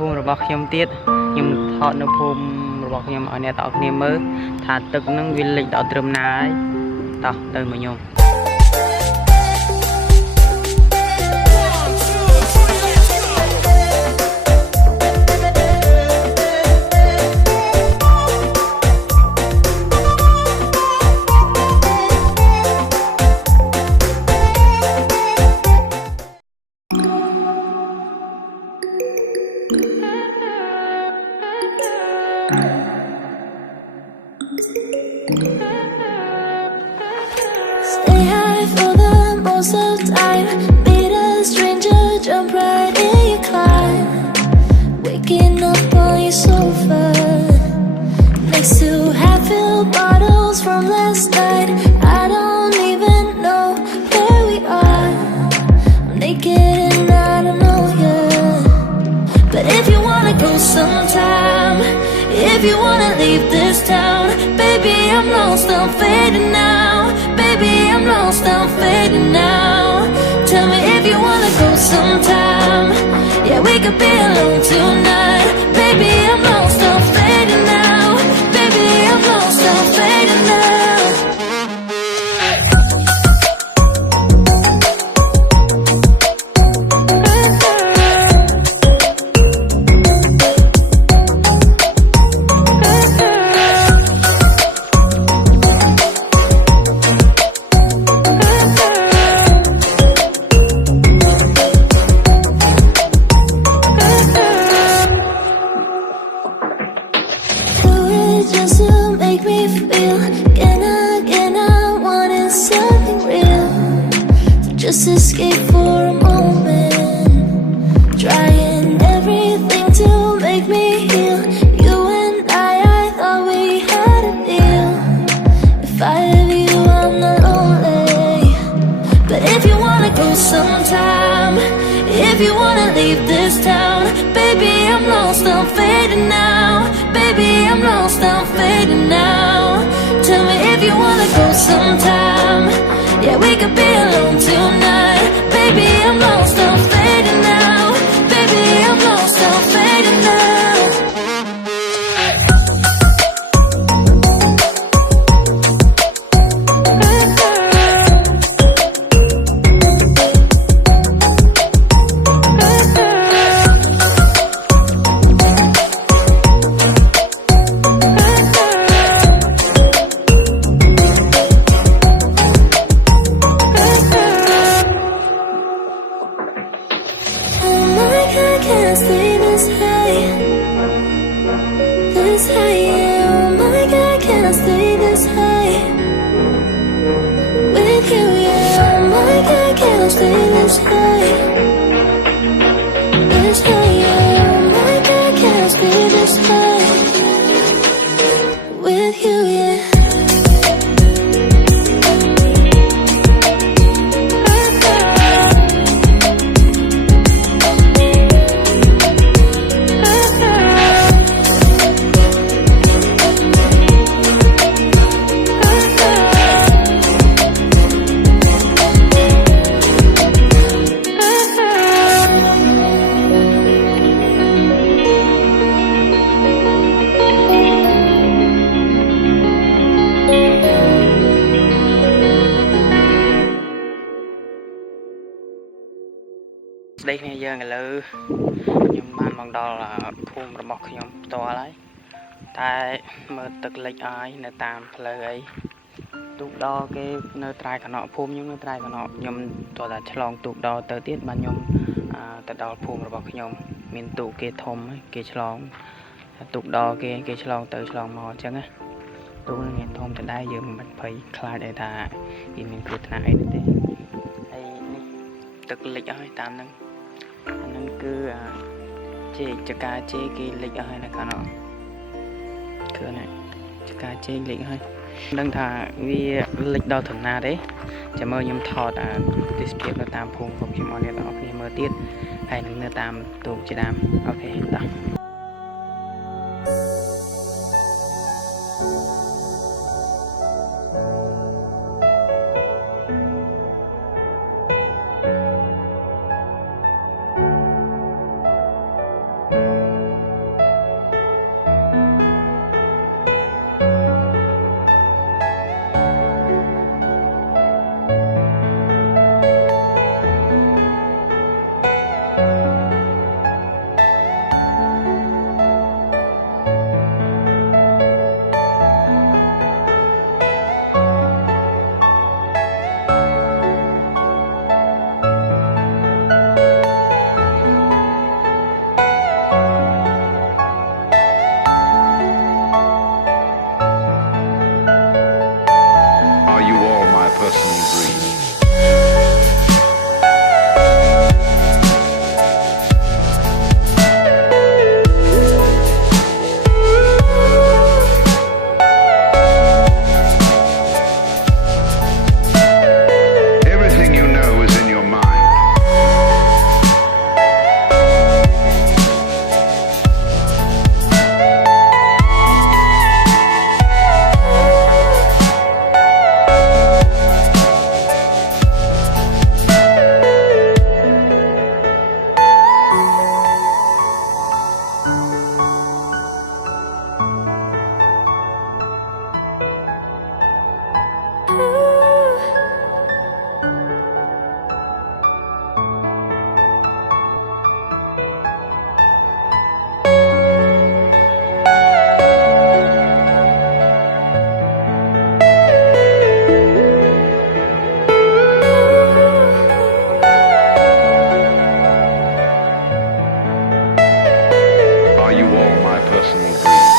ភូមិរបស់ខ្ញុំទៀតខ្ញុំថតនៅភូមិរបស់ខ្ញុំឲ្យអ្នកទាំងអស់គ្នាមើលថាទឹកនឹងវាលិចដល់ត្រឹមណាហើយតោះទៅមកខ្ញុំ Stay high for the most of time. Meet a stranger, jump right in your climb. Waking up on your sofa next to half-filled bottles from last night. I don't even know where we are. I'm naked and I don't know you. But if you wanna go sometime, if you wanna leave this town, baby, I'm lost, I'm fading now. Baby, I'm lost, I'm fading now. Tell me if you wanna go sometime. Yeah, we could be alone tonight. Baby, I'm lost, I'm fading now. Baby, I'm lost, I'm fading now. Just to make me feel again, I wanted something real. So just escape for a moment, trying everything to make me heal. You and I thought we had a deal. If I have you, I'm not lonely. But if you wanna go sometime, if you wanna leave this town, baby, I'm lost, I'm fading now. Baby, I'm lost, I'm fading now. Tell me if you wanna go sometime. Yeah, we could be alone tonight. Baby, I'm lost, I'm fading now. Baby, I'm lost, I'm fading now. Can't stay this high, yeah. Oh my God, can't stay this high with you, yeah. Oh my God, can't stay this high, yeah. Oh my God, can't stay this high with you, yeah. đây này giờ ngày lư nhưng mà bằng đó là phun rồi bọc nhom to đấy tại mà tật lệch ai nè tạm lời ấy tụt đo cái nơi trai cả nọ phun những nơi trai cả nọ nhom to là chlong tụt đo tới tiết mà nhom tật đo phun rồi bọc nhom miền tụ kia thom kia chlong tụt đo kia chlong tới chlong mò chẳng á tụt miền thom từ đây giờ mình phải khai để ta vì mình cứ thế này đấy đây tật lệch ai tạm nâng nên cứ chế cho cá chế cái lịch ở này cả nó cửa này cho cá chế lịch hơi đang thà vì lịch đo thường na đấy chỉ mơ nhầm thọt display nó tam phùng không chỉ món này đó khi mơ tiết hay nó tam tụ chỉ đam ok đó. personal dreams.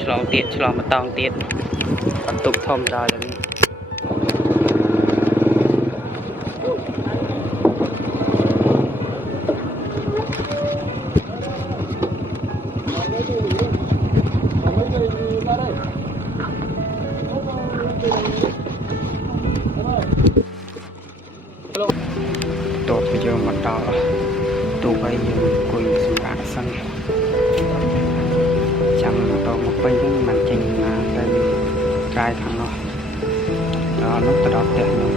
ฉลองเตียดฉลองมาตองเตียดปันตุกทอมดาวอย่างนี้ตัวไปเยอะมาดาวตัวไปเยอะคุยสุราสันចាំតមកពេញហ្នឹងមិនចេញណាទៅក្រៅខាងនោះដល់នោះទៅដល់ផ្ទះខ្ញុំ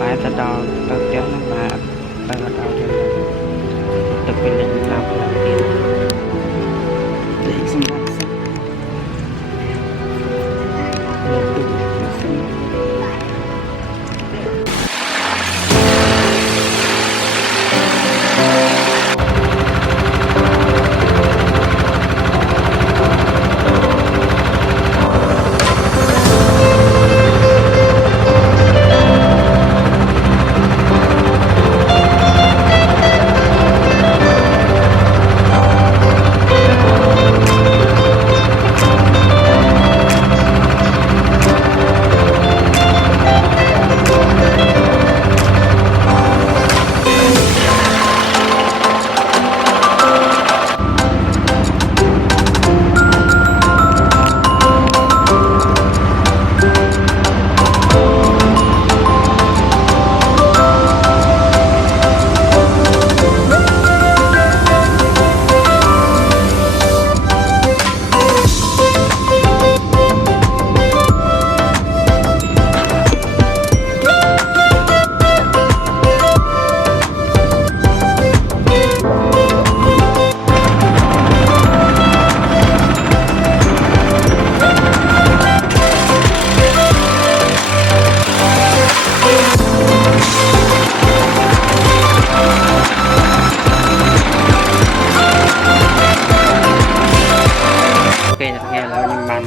បែរទៅដល់ទៅផ្ទះហ្នឹងបាទទៅដល់យើងទៅពេញលេងតាមផ្លូវទៀតលេងសម្រាប់សិន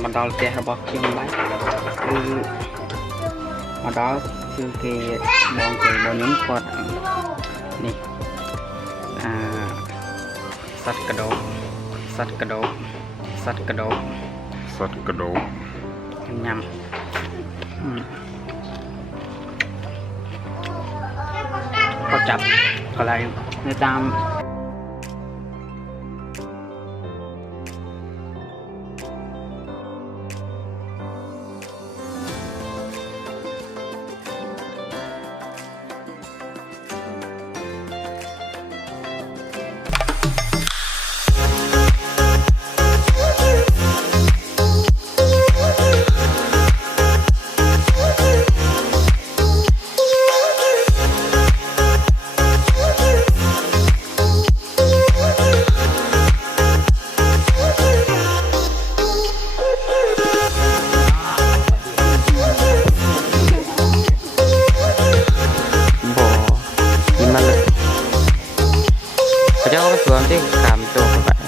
មកដល់ផ្ទះរបស់ខ្ញុំដែរគឺមកដល់គឺគេបងគេរបស់ខ្ញុំគាត់នេះសត្វកដោសត្វកដោសត្វកដោសត្វកដោញ៉ាំគាត់ចាប់កន្លែងនៅតាមKau suam deh, kam tu apa?